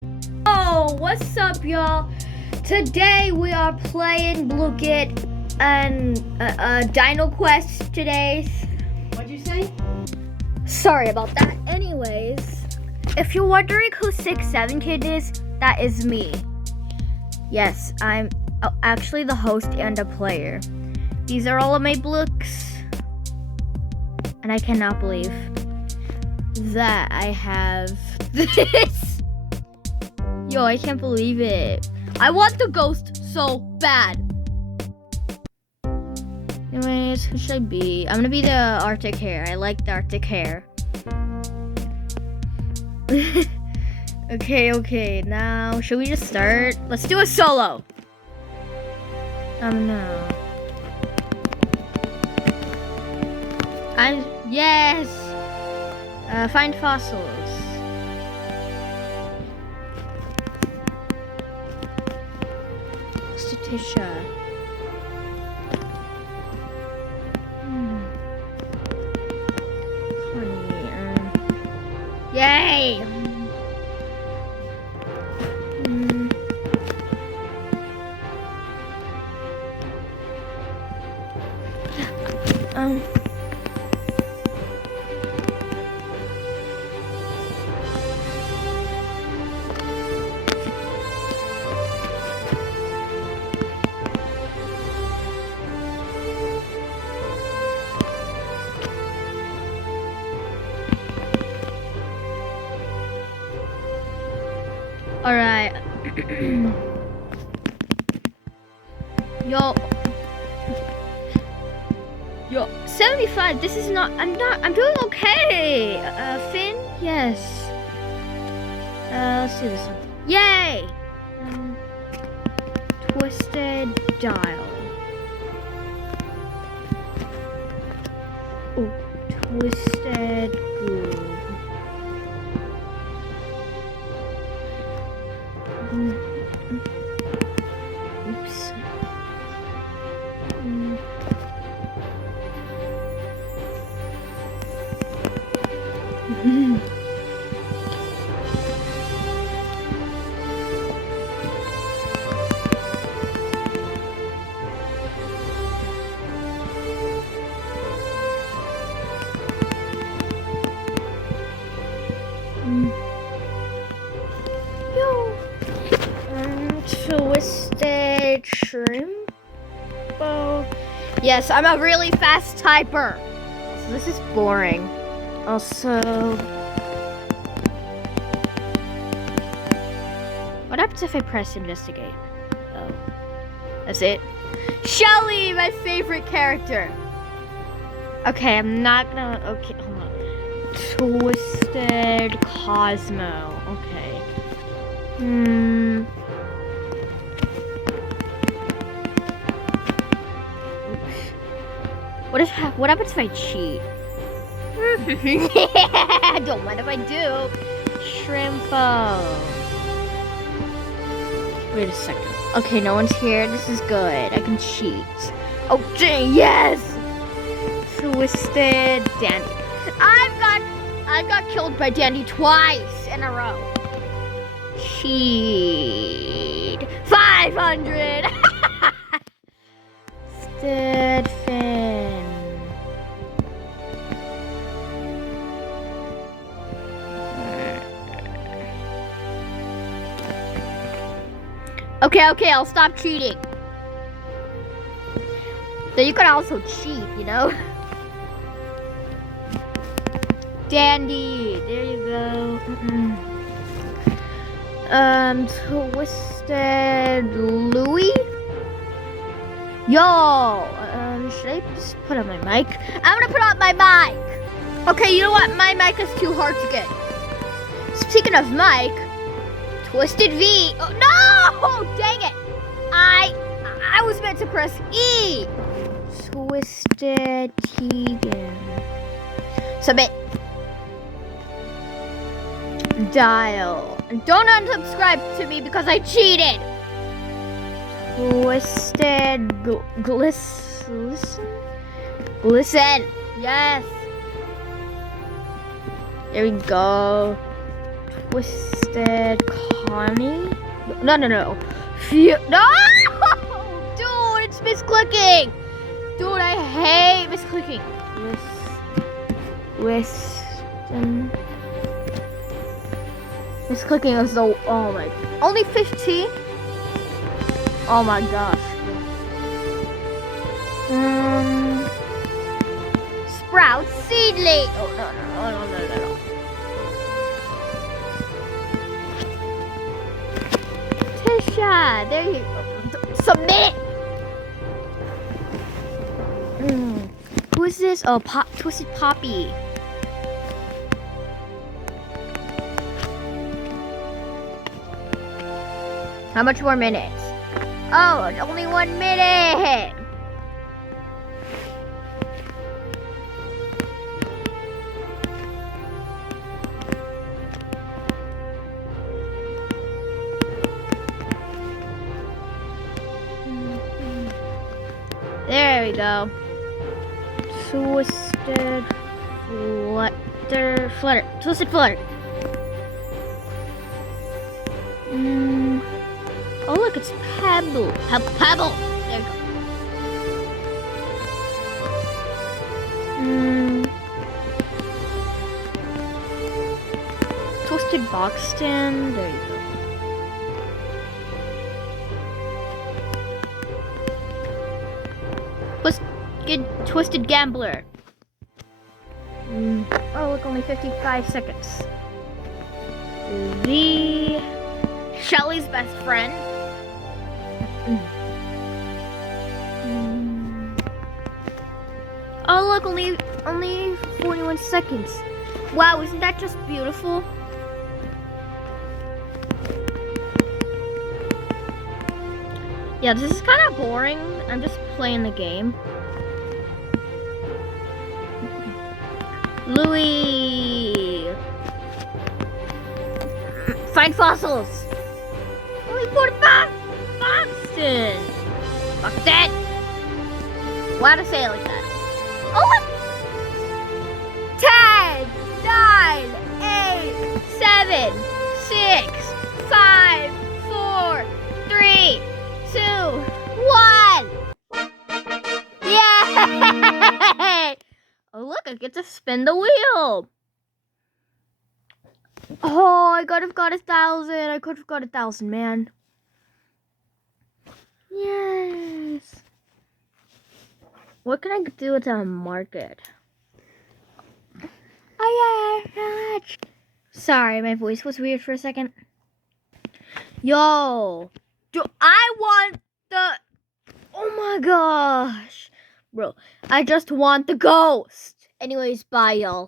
Oh, what's up, y'all? Today we are playing Blooket and Dino Quest today. What'd you say? Sorry about that. Anyways, if you're wondering who 6'7" Kid is, that is me. Yes, I'm actually the host and a player. These are all of my blooks. And I cannot believe that I have this. Yo, I can't believe it. I want the ghost so bad. Anyways, who should I be? I'm gonna be the Arctic Hare. I like the Arctic Hare. Okay. Now, should we just start? Let's do a solo. No. Yes! Find fossils. Statisha. Yay! Alright. Yo, 75, this is not, I'm doing okay. Finn, yes. Let's do this one. Yay! Twisted dial. Oh, twisted groove. Oops. Twisted shrimp. Oh, yes, I'm a really fast typer. So this is boring. Also, what happens if I press investigate? Oh, that's it. Shelly, my favorite character. Okay, I'm not gonna. Okay, hold on. Twisted Cosmo. Okay. What happens if I cheat? Yeah, don't mind if I do. Shrimpo. Wait a second. Okay, no one's here. This is good. I can cheat. Oh, dang, yes! Twisted Dandy. I got killed by Dandy twice in a row. Cheat. 500. Twisted Finn. Okay, I'll stop cheating. So you could also cheat, you know? Dandy, there you go. Twisted Louie? Yo, should I just put on my mic? I'm gonna put on my mic. Okay, you know what? My mic is too hard to get. Speaking of mic, Twisted V. Oh, no! Dang it! I was meant to press E. Twisted Tegan. Submit. Dial. And don't unsubscribe to me because I cheated. Twisted Glisten. Yes. There we go. Twisted honey. No. No! Dude, it's misclicking. Dude, I hate misclicking. Wisdom. Misclicking is so. Oh my. Only 15? Oh my gosh. Sprout seedling. Oh no. Tisha, there you go. Submit. Who is this? Oh, Twisted Poppy. How much more minutes? Oh, it's only 1 minute. There we go. Twisted Flutter. Twisted Flutter. Oh look, it's Pebble. Pebble. There you go. Twisted Boxton. There you go. Twisted Gambler. Oh look, only 55 seconds. The Shelly's best friend. Oh look, only 41 seconds. Wow, isn't that just beautiful? Yeah, this is kind of boring. I'm just playing the game. Louis! Find fossils! Only 45! Boston! Boston! Why to say it like that? Oh, look! 10, 9, 8, 7, 6, 5, 4, 3, 2, 1! Yay! Oh, look, I get to spin the wheel. Oh, I could have got 1,000. I could have got 1,000, man. Yes. What can I do with a market? Oh, yeah. Sorry, my voice was weird for a second. Yo. Do I want the... Oh, my gosh. Bro, I just want the ghost. Anyways, bye, y'all.